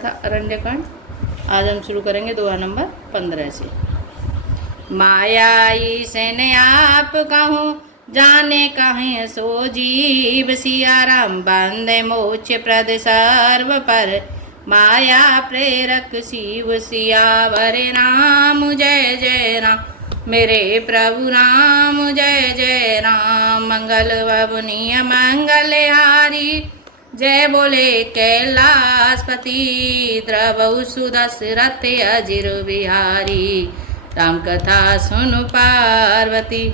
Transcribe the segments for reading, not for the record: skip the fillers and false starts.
अरण्यकांड। आज हम शुरू करेंगे दोहा नंबर 15 से। माया ईसन आप कहूँ जाने कहें सो जीव, सिया राम बंदे मोक्ष प्रद सर्व पर, माया प्रेरक शिव सियावर राम। जय जय राम मेरे प्रभु राम, जय जय राम। मंगल ववनीय मंगलहारी, जय बोले कैलाशपति, द्रवहु सुदशरथ अजिर बिहारी। राम कथा सुन पार्वती।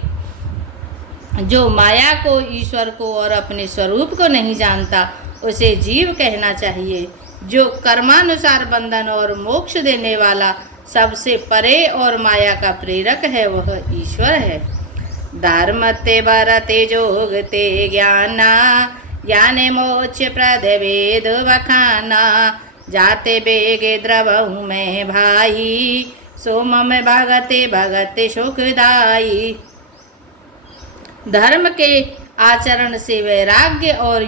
जो माया को, ईश्वर को और अपने स्वरूप को नहीं जानता उसे जीव कहना चाहिए। जो कर्मानुसार बंधन और मोक्ष देने वाला, सबसे परे और माया का प्रेरक है, वह ईश्वर है। धर्म ते बरते जोग ते ज्ञाना, ज्ञाने मोक्ष प्रद वेद बखाना। जाते बेगे द्रवहु में भाई, सोम में भगते भगते सुखदाई। धर्म के आचरण से वैराग्य और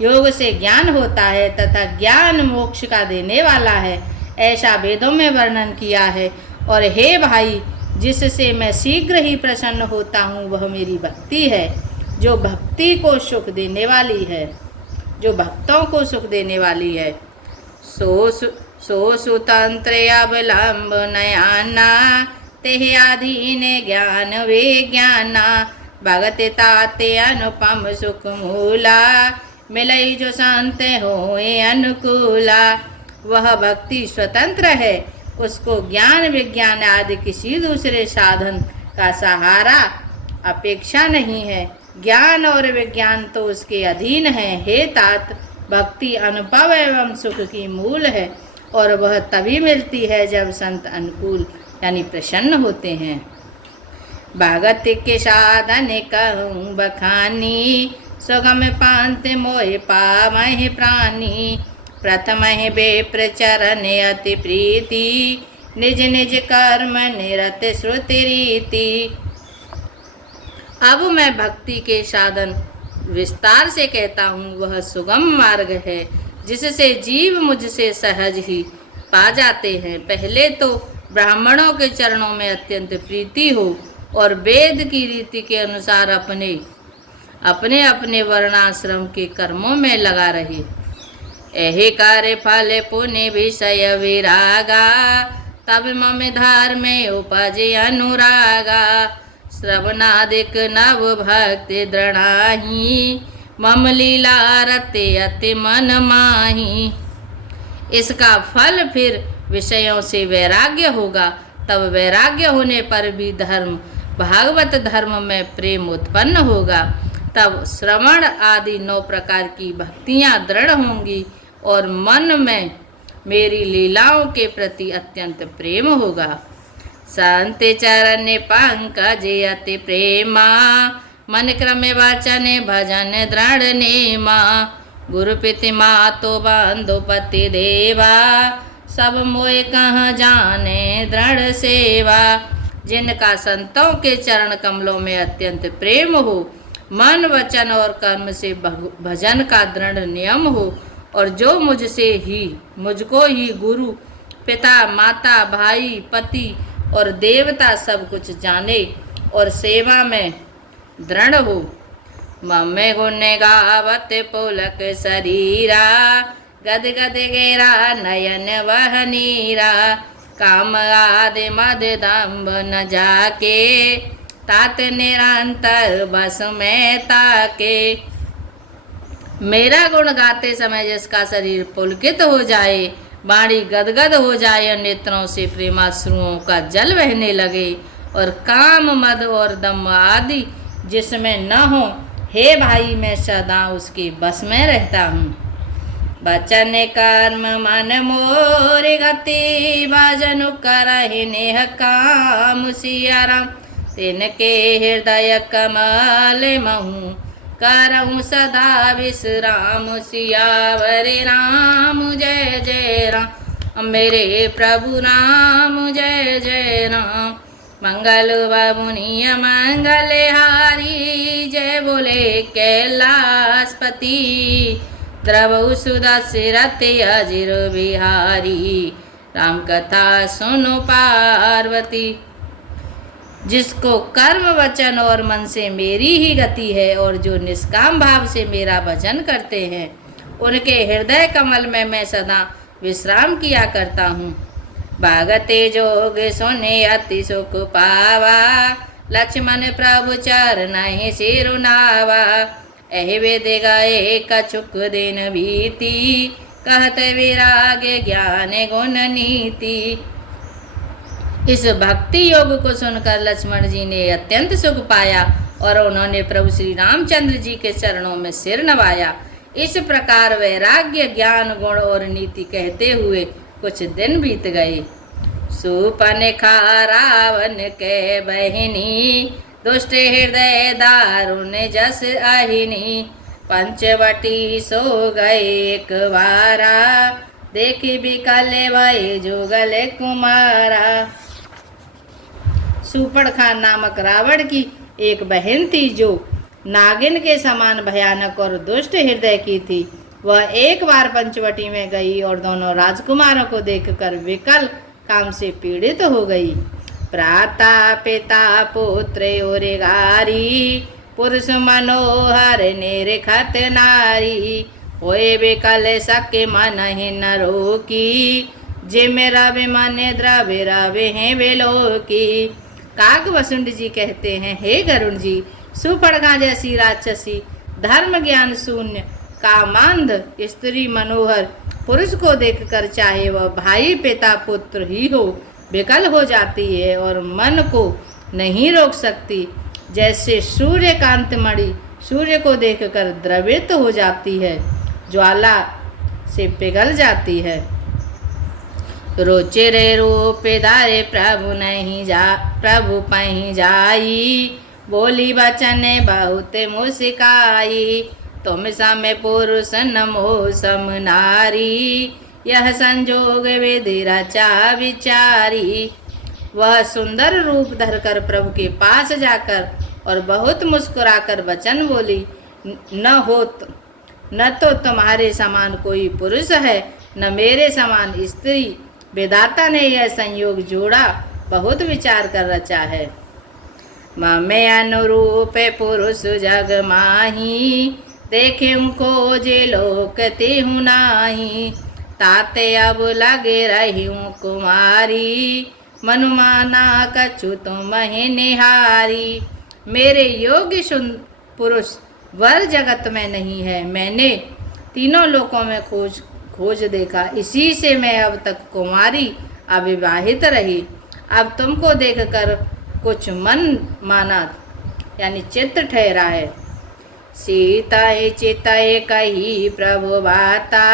योग से ज्ञान होता है, तथा ज्ञान मोक्ष का देने वाला है, ऐसा वेदों में वर्णन किया है। और हे भाई, जिससे मैं शीघ्र ही प्रसन्न होता हूँ, वह मेरी भक्ति है, जो भक्ति को सुख देने वाली है, जो भक्तों को सुख देने वाली है। सो सुतंत्र अवलंब नयाना, तेहि अधीन ज्ञान विज्ञाना। भगत ताते अनुपम सुख मूला, मिलई जो संत होए अनुकूला। वह भक्ति स्वतंत्र है, उसको ज्ञान विज्ञान आदि किसी दूसरे साधन का सहारा अपेक्षा नहीं है। ज्ञान और विज्ञान तो उसके अधीन है। हे तात, भक्ति अनुभव एवं सुख की मूल है, और वह तभी मिलती है जब संत अनुकूल यानी प्रसन्न होते हैं। भगत के साधन कहूँ बखानी, सुगम पांत मोहि पावहि प्राणी। प्रथम बेप्र चरण अति प्रीति, निज निज कर्म निरत श्रुति रीति। अब मैं भक्ति के साधन विस्तार से कहता हूँ। वह सुगम मार्ग है, जिससे जीव मुझसे सहज ही पा जाते हैं। पहले तो ब्राह्मणों के चरणों में अत्यंत प्रीति हो, और वेद की रीति के अनुसार अपने अपने वर्णाश्रम के कर्मों में लगा रहे। एहि कार्य फल पुण्य विषय विरागा, तब मम धर्म उपजे अनुरागा। श्रवणादिक नव भक्ति दृढ़ाही, मम लीला रते अति मन माही। इसका फल फिर विषयों से वैराग्य होगा। तब वैराग्य होने पर भी धर्म, भागवत धर्म में प्रेम उत्पन्न होगा। तब श्रवण आदि 9 प्रकार की भक्तियाँ दृढ़ होंगी, और मन में मेरी लीलाओं के प्रति अत्यंत प्रेम होगा। संत चरण पंकज अति प्रेमा, मन क्रम वचन भजन दृढ़ नेमा। गुरु पिति मातो बंधु पति देवा, सब मोय कह जाने दृढ़ सेवा। जिनका संतों के चरण कमलों में अत्यंत प्रेम हो, मन वचन और कर्म से भजन का दृढ़ नियम हो, और जो मुझको ही गुरु पिता माता भाई पति और देवता सब कुछ जाने और सेवा में दृढ़ हो। मम्मे गुण गावत पुलक शरीरा, गद गद गेरा नयन वह नीरा। काम आदि मद दम्भ न जाके, तात निरंतर बस में ताके। मेरा गुण गाते समय जिसका शरीर पुलकित हो जाए, वाणी गदगद हो जाए, और नेत्रों से प्रेमाश्रुओं का जल बहने लगे, और काम मद और दम आदि जिसमें न हो, हे भाई मैं सदा उसके बस में रहता हूँ। बचन कर्म मन मोर गति, भजन करहि नेह काम सिया राम। तिनके हृदय कमल महु, करहूँ सदा विश्राम। सियावर राम जय जय राम मेरे प्रभु राम, जय जय राम। मंगल वमुनीय मंगलहारी, जय बोले कैलाशपति, द्रवहु सुदस्य रति अजिर बिहारी। राम कथा सुनो पार्वती। जिसको कर्म वचन और मन से मेरी ही गति है और जो निष्काम भाव से मेरा भजन करते हैं उनके हृदय कमल में मैं सदा विश्राम किया करता हूँ। भागते जोग सुने अति सुख पावा। लक्ष्मण प्रभु चरणहि सिरुनावा। एहि वेद गए कछुक दिन बीती। कहत विराग ज्ञान गुण नीति। इस भक्ति योग को सुनकर लक्ष्मण जी ने अत्यंत सुख पाया और उन्होंने प्रभु श्री रामचंद्र जी के चरणों में सिर नवाया। इस प्रकार वैराग्य ज्ञान गुण और नीति कहते हुए कुछ दिन बीत गए। सुपनखा रावण के बहिनी। दुष्ट हृदय दारुण जस अहिनी। पंचवटी सो गए एक बारा। देखी बिकल भय जुगल कुमारा। सुपर्णखा नामक रावण की एक बहन थी जो नागिन के समान भयानक और दुष्ट हृदय की थी। वह एक बार पंचवटी में गई और दोनों राजकुमारों को देखकर विकल काम से पीड़ित हो गई। प्राता पिता पुत्र और गारी। पुरुष मनोहर निरखत नारी। होए विकल सके मन ही न रोकी। जिम रवि मन द्रव्य रवि हैं बेलोकी। काक वसुंड जी कहते हैं, हे गरुण जी, सुपर्णखा जैसी राक्षसी धर्म ज्ञान शून्य कामांध स्त्री मनोहर पुरुष को देखकर चाहे वह भाई पिता पुत्र ही हो विकल हो जाती है और मन को नहीं रोक सकती। जैसे सूर्य कांतिमणि सूर्य को देखकर द्रवित हो जाती है, ज्वाला से पिघल जाती है। रोचे रे रूप धारे प्रभु नहीं जा प्रभु पही जाई। बोली बचन बहुत मुस्काई। तुम सम पुरुष नमो सम नारी। यह संजोग विधि रचा विचारी। वह सुंदर रूप धरकर प्रभु के पास जाकर और बहुत मुस्कुराकर वचन बोली, न तो तुम्हारे समान कोई पुरुष है न मेरे समान स्त्री। विधाता ने यह संयोग जोड़ा बहुत विचार कर रचा है। ममे अनुरूप पुरुष जग माही। देखे उनको जे लोक तेहु नाही। ताते अब लगे रही हूँ कुमारी। मनुमाना कछु तुम ही निहारी। मेरे योग्य पुरुष वर जगत में नहीं है। मैंने तीनों लोकों में खोज देखा, इसी से मैं अब तक कुमारी अविवाहित रही। अब तुमको देखकर कुछ मन माना यानी चित्त ठहरा है। सीता चितय कही प्रभु बाता।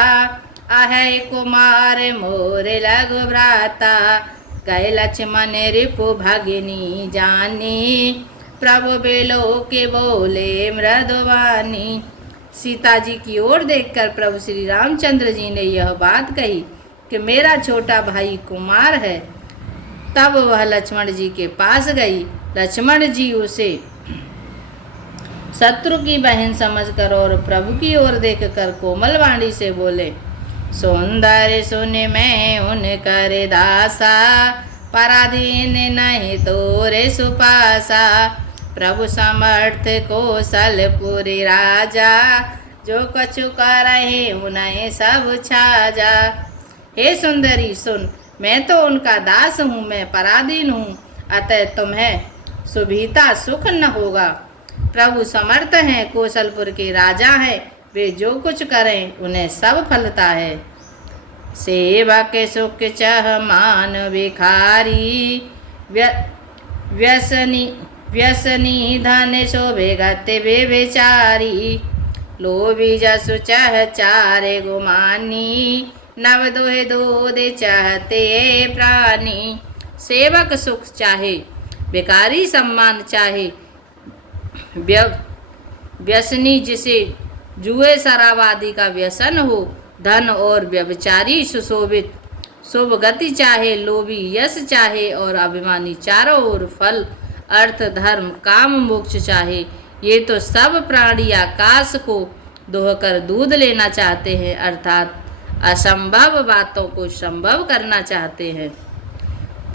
आहे कुमार मोर लघु भ्राता। गए लक्ष्मण रिपु भगिनी जानी। प्रभु बेलो के बोले मृदुवानी। सीता जी की ओर देखकर प्रभु श्री रामचंद्र जी ने यह बात कही कि मेरा छोटा भाई कुमार है। तब वह लक्ष्मण जी के पास गई। लक्ष्मण जी उसे शत्रु की बहन समझकर और प्रभु की ओर देखकर कोमल वाणी से बोले, सुंदर सुन मैं उन कर दासा। पराधीन नहीं तोरे सुपासा। प्रभु समर्थ कौशलपुरी राजा। जो कछु करहि उन्हें सब छाजा। हे सुंदरी सुन, मैं तो उनका दास हूँ, मैं पराधीन हूँ, अतः तुम्हें सुभिता सुख न होगा। प्रभु समर्थ हैं, कौशलपुर के राजा हैं, वे जो कुछ करें उन्हें सब फलता है। सेवक सुख चह मान भिखारी। व्यसनी धन शोभे गति बेचारी। लोभी जसु चह चारे गुमानी। नव दोहे दूध चाहते प्राणी। सेवक सुख चाहे, भिखारी सम्मान चाहे, व्यसनी जिसे जुए शराब आदि का व्यसन हो, धन और व्यभिचारी सुशोभित शुभ गति चाहे, लोभी यश चाहे और अभिमानी चारों ओर फल अर्थ धर्म काम मोक्ष चाहे, ये तो सब प्राणी आकाश को दोहकर दूध लेना चाहते हैं, अर्थात असंभव बातों को संभव करना चाहते हैं।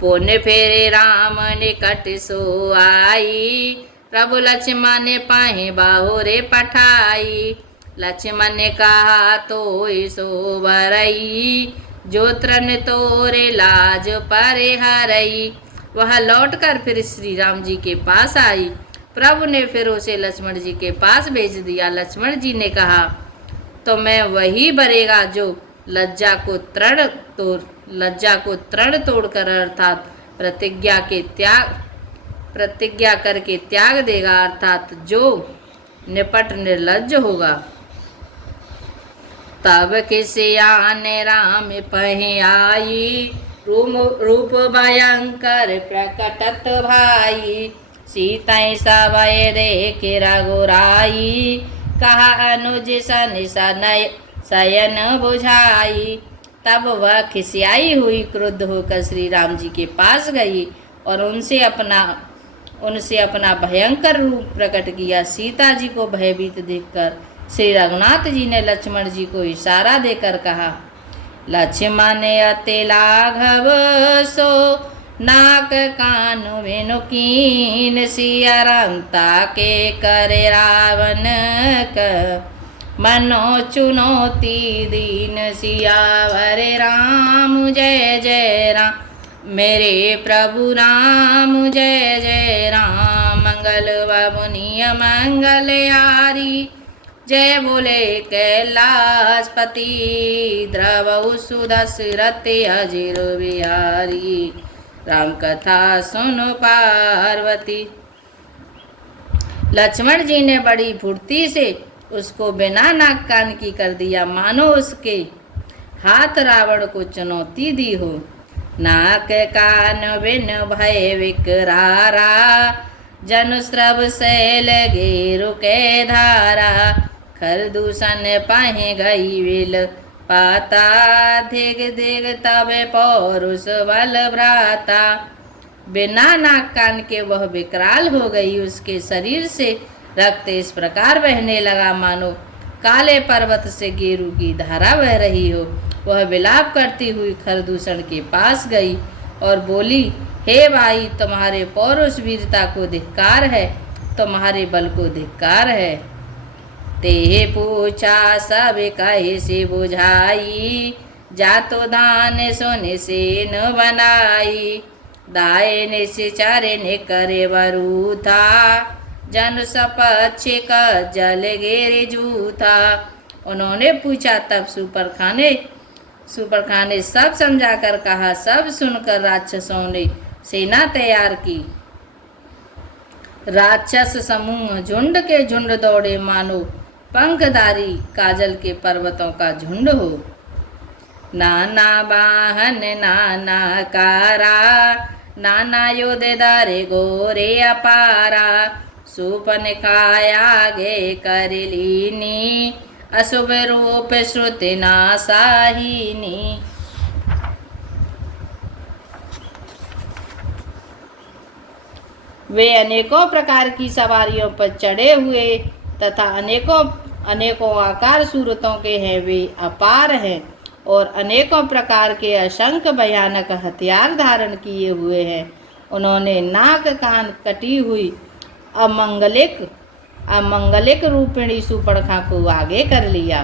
पुण्य फेरे राम निकट सो आई, प्रभु लक्ष्मण ने पाहे बाहुरे पठाई। लक्ष्मण ने कहा तो सो भरई, जो तृण तोरे लाज परे हरई। वह लौटकर फिर श्री राम जी के पास आई। प्रभु ने फिर उसे लक्ष्मण जी के पास भेज दिया। लक्ष्मण जी ने कहा, तो मैं वही बरेगा जो लज्जा को तृण तोड़कर अर्थात प्रतिज्ञा करके त्याग देगा, अर्थात जो निपट निर्लज्ज होगा। तब किसियान राम पहे आई, रूप भयंकर प्रकटत भाई। सीताई सवय देखे रघुराई, कहा अनुज सन शयन बुझाई। तब वह खिसियाई हुई क्रुद्ध होकर श्री राम जी के पास गई और उनसे अपना भयंकर रूप प्रकट किया। सीता जी को भयभीत देखकर श्री रघुनाथ जी ने लक्ष्मण जी को इशारा देकर कहा, लक्ष्मण अति लाघव सो नाक कान वेनु कीन, सिया रमता के करे रावण क मनो चुनौती दीन। सियावर राम जय जय राम, मेरे प्रभु राम जय जय राम। मंगल मुनिय मंगलहारी, जय बोले कैलाशपति। द्रवहु सुदशरथ अजिर बिहारी, राम कथा सुनो पार्वती। लक्ष्मण जी ने बड़ी फुर्ती से उसको बिना नाक कान की कर दिया, मानो उसके हाथ रावण को चुनौती दी हो। नाक कान बिन भय विकरारा, जन श्रव शैल घेरु के धारा। खरदूषण पाहे गई विल पाता, धिग धिग तब पौरुष बल भ्राता। बिना नाक कान के वह विकराल हो गई। उसके शरीर से रक्त इस प्रकार बहने लगा मानो काले पर्वत से गेरू की धारा बह रही हो। वह विलाप करती हुई खरदूषण के पास गई और बोली, हे भाई, तुम्हारे पौरुष वीरता को धिक्कार है, तुम्हारे बल को धिक्कार है। ते पूछा सब कहे से बुझाई, जातो दान सोने से न बनाई। दाए ने से चारे ने करे वरूथा, जन सपक्ष का जल गेरे जूथा। उन्होंने पूछा तब सुपरखाने सब समझा कर कहा। सब सुनकर राक्षसों ने सेना तैयार की। राक्षस समूह झुंड के झुंड दौड़े मानो पंखधारी काजल के पर्वतों का झुंड हो। नाना वाहन नाना कारा, नाना योद्धे गोरे अपारा। सुपन काया गे कर लीनी, अशुभ रूप श्रुति नासाहिनी। वे अनेकों प्रकार की सवारियों पर चढ़े हुए तथा अनेकों आकार सूरतों के हैं। वे अपार हैं और अनेकों प्रकार के असंख्य भयानक हथियार धारण किए हुए हैं। उन्होंने नाक कान कटी हुई अमंगलिक रूपिणी सुपर्णखा को आगे कर लिया।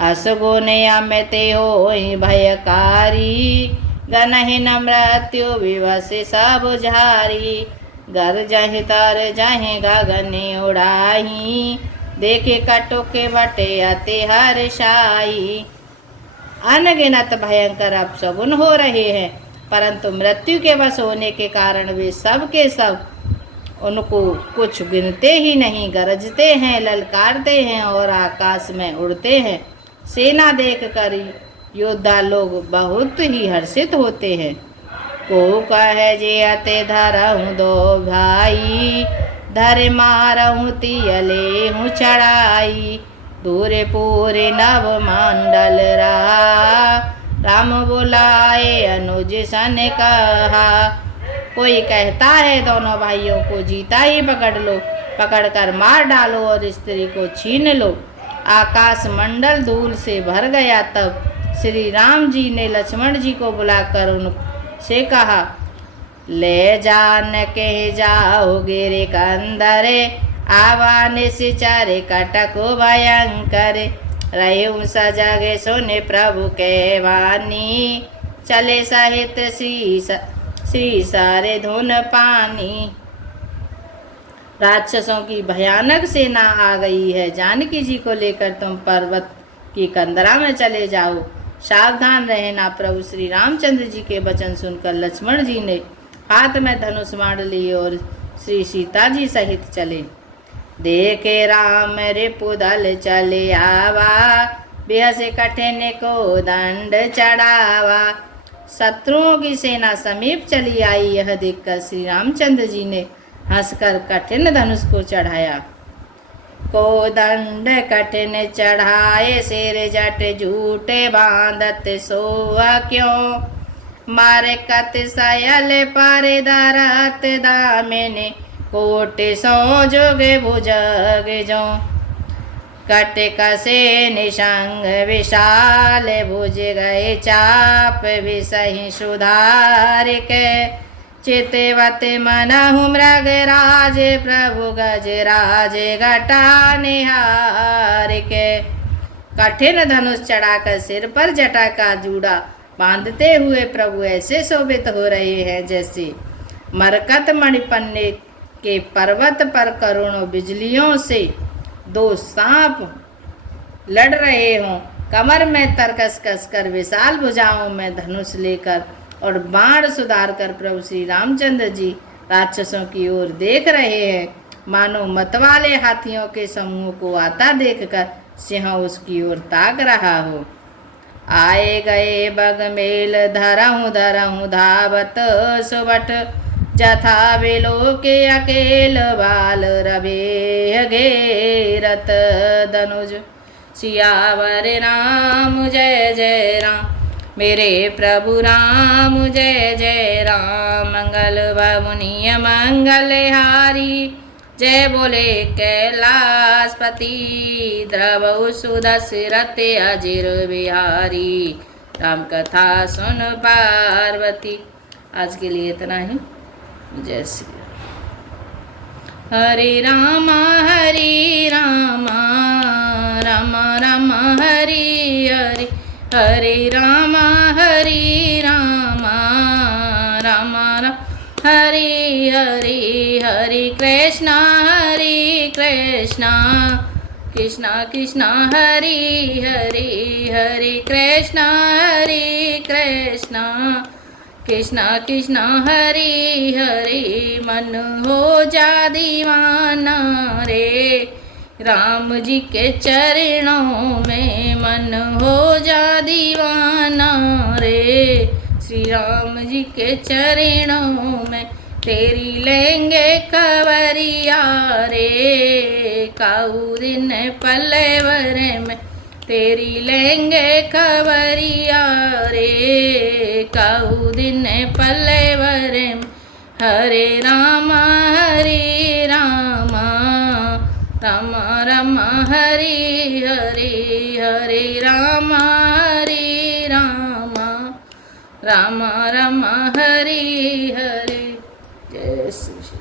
असगुने अमिते हो भयकारी, गनहि न मृत्यु विवश सब झारी। गर जहि तर जहि गगने उड़ाही, देखे कटुके बटे अति हर्षाई। अनगिनत भयंकर अपशगुन हो रहे हैं, परंतु मृत्यु के वश होने के कारण वे सब के सब उनको कुछ गिनते ही नहीं। गरजते हैं, ललकारते हैं और आकाश में उड़ते हैं। सेना देखकर योद्धा लोग बहुत ही हर्षित होते हैं। को कहे जे अते धरहूँ दो भाई, धर मारहूँ तियले हूँ चढ़ाई। दूरे पूरे नव मंडल रहा, राम बुलाए अनुज सन कहा। कोई कहता है दोनों भाइयों को जीता ही पकड़ लो, पकड़कर मार डालो और स्त्री को छीन लो। आकाश मंडल धूल से भर गया। तब श्री राम जी ने लक्ष्मण जी को बुलाकर उनसे कहा, ले जान के जाओगे रे कंदरे, आवाने से चारे कटको भयंकर। रहूं सजगे सुने प्रभु के वानी, चले सहित श्री सारे धुन पानी। राक्षसों की भयानक सेना आ गई है, जानकी जी को लेकर तुम पर्वत की कंदरा में चले जाओ, सावधान रहना। प्रभु श्री रामचंद्र जी के वचन सुनकर लक्ष्मण जी ने हाथ में धनुष बाण लिए और श्री सीता जी सहित चले। देखे राम रिपुदल चले आवा, बेहसे कठिन को दंड चढ़ावा। शत्रुओं की सेना समीप चली आई, यह देखकर श्री रामचंद्र जी ने हंसकर कठिन धनुष को चढ़ाया। को दंड कठिन चढ़ाए, सिर जट झूठे बांधत सोआ क्यों। मारे कत सयल पर दरत दामिनी, कोट सो जोगे भुजग जो। कट कसे निशंग विशाल, भुज गए चाप विसहि सुधार के। चितवत मनहु मृग राज, प्रभु गज राज घटा निहार के। कठिन धनुष चढ़ाकर सिर पर जटा का जूड़ा बांधते हुए प्रभु ऐसे शोभित हो रहे हैं जैसे मरकत मणिपन्ने के पर्वत पर करोड़ों बिजलियों से दो सांप लड़ रहे हों। कमर में तरकस कसकर, विशाल भुजाओं में धनुष लेकर और बाण सुधार कर प्रभु श्री रामचंद्र जी राक्षसों की ओर देख रहे हैं। मानो मतवाले हाथियों के समूह को आता देखकर सिंह उसकी ओर ताक रहा हो। आए गए बगमेल, धरहु धरहु धावत सुबट। जथा बेलो के अकेल बाल, रवे घेरत धनुज। सियावर राम जय जय राम, मेरे प्रभु राम जय जय राम। मंगल भवनीय मंगलहारी, जय बोले कैलाशपति। द्रवहु सुदशरथ अजिर बिहारी, राम कथा सुन पार्वती। आज के लिए इतना ही। जय श्री हरे राम राम राम हरि हरि, हरे राम राम राम हरि हरि, हरे कृष्णा कृष्णा कृष्णा हरि हरि, हरे कृष्णा कृष्णा कृष्णा हरि हरि। मन हो जा दीवाना रे, राम जी के चरणों में मन हो जा दीवाना रे। श्री राम जी के चरणों में तेरी लेंगे खबरिया रे। काऊ दिन पल्लेवर में तेरी लेंगे खबरिया रे। काऊ दिन पल्लेवर में हरे राम राम राम हरि हरि, हरे राम राम राम हरि हरि। जय श्री